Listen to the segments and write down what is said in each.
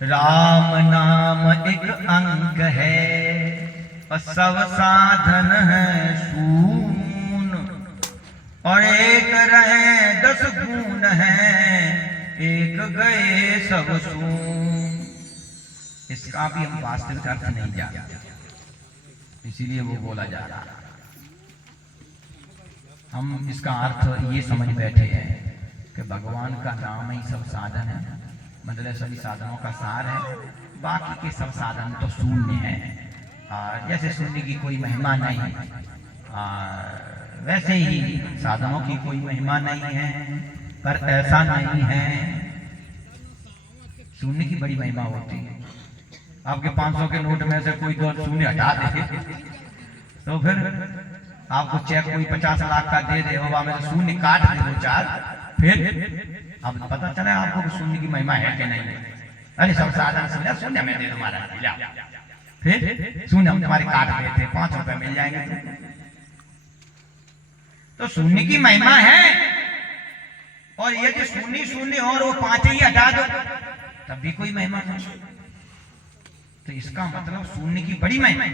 राम नाम एक अंग है और सब साधन है शून, और एक रहे 10 गुण है, एक गए सब सून। इसका भी हम वास्तविक अर्थ नहीं जानते, इसीलिए वो बोला जा रहा है। हम इसका अर्थ ये समझ बैठे हैं कि भगवान का नाम ही सब साधन है, मतलब सभी साधनों का सार है, बाकी के सब साधन तो शून्य है। जैसे शून्य की कोई महिमा नहीं, वैसे ही साधनों की कोई महिमा नहीं है, पर ऐसा नहीं है। शून्य की बड़ी महिमा होती है। आपके 500 के नोट में से कोई 2 शून्य हटा दे तो फिर आपको चेक कोई 50 लाख का दे दे, वहां में से शून्य काट दे 2-4, फिर अब पता चला आपको शून्य की महिमा है कि नहीं। अरे सब साधन शून्य, शून्य में दे दो महाराज, फिर शून्य हम तुम्हारे काट देते, 5 रुपए मिल जाएंगे। तो शून्य की महिमा है, और यदि शून्य शून्य और वो 5 ही हटा दो तब भी कोई महिमा नहीं। तो इसका मतलब शून्य की बड़ी महिमा।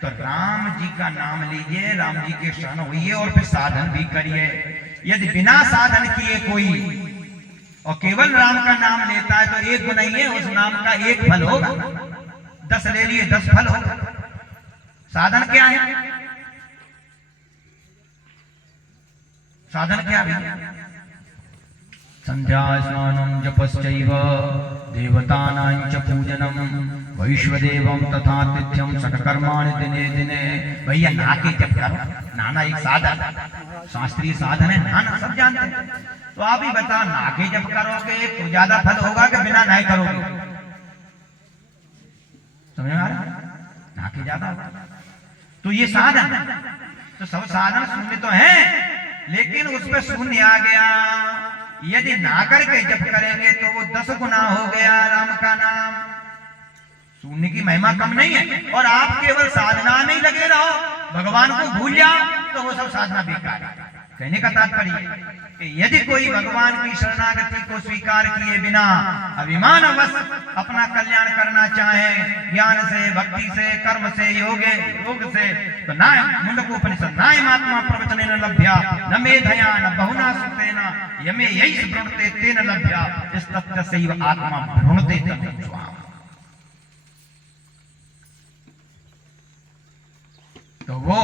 तो राम जी का नाम लीजिए, राम जी के शरण होइए, और फिर साधन भी करिए। यदि बिना साधन किए कोई और केवल राम का नाम लेता है तो एक गुण नहीं है, उस नाम का एक फल होगा। 10 ले लिए 10 फल होगा। साधन क्या है? साधन क्या है? संध्या स्नानं जपश्चैव देवतानां च पूजनम वैश्वदेवं तथा तिथ्यं सकर्माणि दिने दिने। भैया नाके जप करो, नाना एक साधन, शास्त्रीय साधन है, नाना सब जानते हैं। तो आप ही बताओ, नाके जप करोगे तो ज्यादा फल होगा कि बिना नहाए करोगे? समझ में आ रहा? नाके ज्यादा होगा। तो ये साधन, तो सब साधन शून्य तो है, लेकिन उसमें शून्य आ गया। यदि ना करके जप करेंगे तो वो 10 गुना हो गया राम का नाम। शून्य की महिमा कम नहीं है। और आप केवल साधना में ही लगे रहो, भगवान को भूल जाओ, तो वो सब साधना बेकार है। कहने का तात्पर्य कि यदि कोई भगवान की शरणागति को स्वीकार किए बिना अभिमानवश अपना कल्याण करना चाहे, ज्ञान से, भक्ति से, कर्म से, योग से, तो ना मुंडकोपनिषद नायमात्मा प्रवचनेन लभ्या न मेधया न बहुना सुतेन यमे यैष भ्रूणते तेन लभ्या इस्तत्यसैव आत्मा भ्रूणते तत् स्वाम। तो वो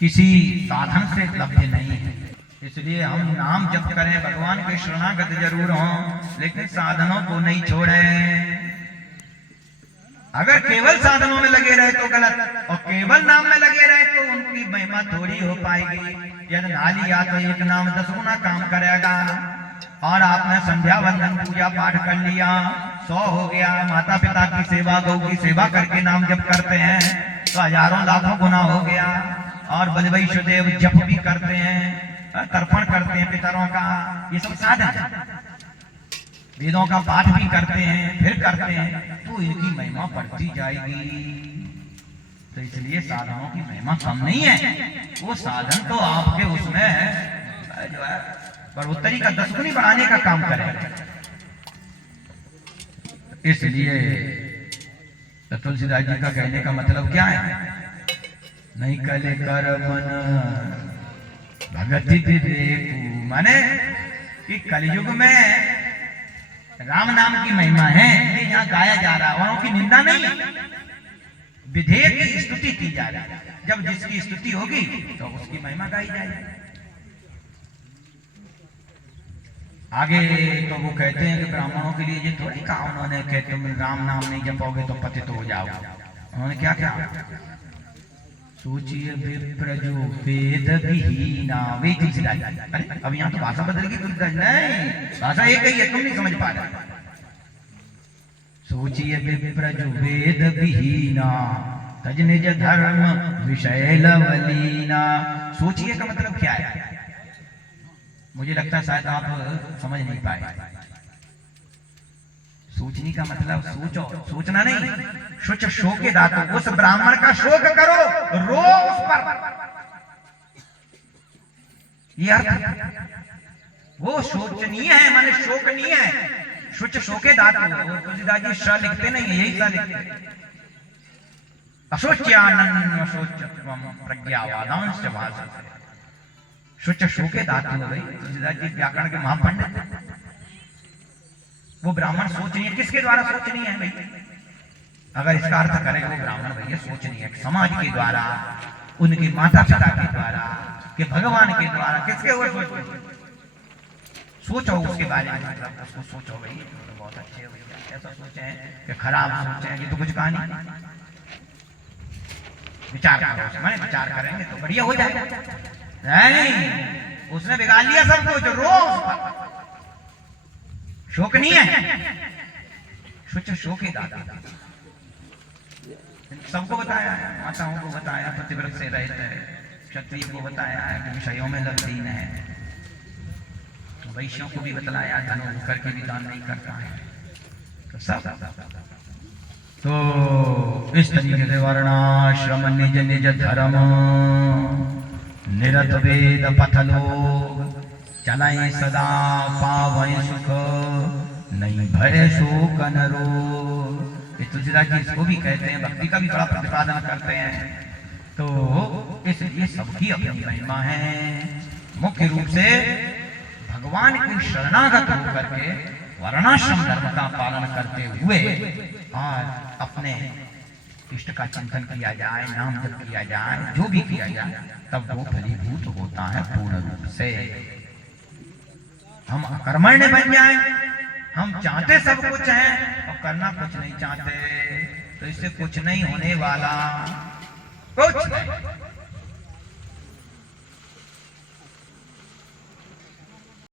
किसी साधन से लभ्य नहीं है। इसलिए हम नाम जप करें, भगवान के शरणागत जरूर हों, लेकिन साधनों को नहीं छोड़ें। अगर केवल साधनों में लगे रहे तो गलत, और केवल नाम में लगे रहे तो उनकी महिमा थोड़ी हो पाएगी। यदि ना लिया तो एक नाम 10 गुना काम करेगा। और आपने संध्या वंदन पूजा पाठ कर लिया, 100 हो गया। माता पिता की सेवा, गौ की सेवा करके नाम जप करते हैं तो हजारों लाखों गुना हो गया। और बलवैश्वदेव जप भी करते हैं, तर्पण करते हैं पितरों का, ये सब साधन है। वेदों का पाठ भी करते हैं, फिर करते हैं, तो इनकी महिमा बढ़ती जाएगी। तो इसलिए साधनों की महिमा कम नहीं है। वो साधन तो आपके उसमें है जो है बढ़ोतरी का 10 गुनी बढ़ाने का काम करेगा। इसलिए तुलसीदास जी का कहने का मतलब क्या है? नहीं कले कर मन भगति देखू, माने कि कलयुग में राम नाम की महिमा है, ये यहाँ गाया जा रहा है। औरों की निंदा नहीं, विधेयक की स्तुति की जा रही है। जब जिसकी स्तुति होगी तो उसकी महिमा गाई जाएगी। आगे तो वो कहते हैं कि ब्राह्मणों के लिए ये थोड़ी कहा उन्होंने कि तुम राम नाम नहीं जपोगे तो पतित हो जाओगे। उन्होंने क्या कहा? सोचिए विप्र जो वेद विहीना, वे तुलसीदास। अरे अब यहाँ तो भाषा बदल गई, तुलसीदास नहीं, भाषा एक ही है, तुम नहीं समझ पा रहे। सोचिए विप्र जो वेद विहीना तज निज धर्म विषय लवलीना। सोचिए का मतलब क्या है? मुझे लगता है शायद आप समझ नहीं पाए। सोचने का मतलब सोचो, सोचना नहीं, शुच शोके धातु। उस ब्राह्मण का शोक करो, रो उस पर, ये अर्थ। वो शोचनीय है, माने शोकनीय है। शुच शोके धातु है। वो तुलसीदास जी श लिखते नहीं है, यही सा लिखते हैं। अशोच्यानन्य शोचत्वम प्रज्ञावादांश भाषते। शुच शोके धातु है भाई। तुलसीदास जी व्याकरण के महापंडित हैं। वो ब्राह्मण सोचनीय किसके द्वारा सोचनीय है भाई? अगर इसका अर्थ करें वो ब्राह्मण भैया सोचनीय है समाज के द्वारा, उनके माता पिता के द्वारा, कि भगवान के द्वारा, किसके वो सोचो उसके बारे में, मतलब उसको सोचो भाई तो बहुत अच्छे हो भैया। ऐसा सोचे कि खराब सोचे ये तो कुछ कहा नहीं। विचार करो, मैंने विचार करेंगे तो बढ़िया हो जाएगा। नहीं, उसने बिगाड़ लिया सब कुछ। रोज शोकनीय है, शुच शोके दाता। सबको बताया है, माताओं को बताया पतिव्रत से रहित है, क्षत्रिय को बताया है कि विषयों में लग्न है, वैश्यों को भी बतलाया धन करके भी दान नहीं करता है। तो सब तो इस तरीके से वर्णाश्रम निज निज धर्म निरत वेद पथ लोग चलाए सदा पावै सुख नहीं भय शोक न रोग। तुलसीदास जी इसको भी कहते हैं, भक्ति का भी बड़ा प्रतिपादन करते हैं। तो इसलिए सबकी अपनी महिमा है। मुख्य रूप से भगवान की शरणागत होकर के वर्णाश्रम धर्म का पालन करते हुए और अपने इष्ट का चिंतन किया जाए, नाम जप किया जाए, जो भी किया जाए तब वो फलीभूत होता है पूर्ण रूप से। हम अकर्मण्य बन जाए, हम चाहते सब कुछ है और करना कुछ नहीं चाहते, तो इससे कुछ नहीं होने वाला, कुछ नहीं।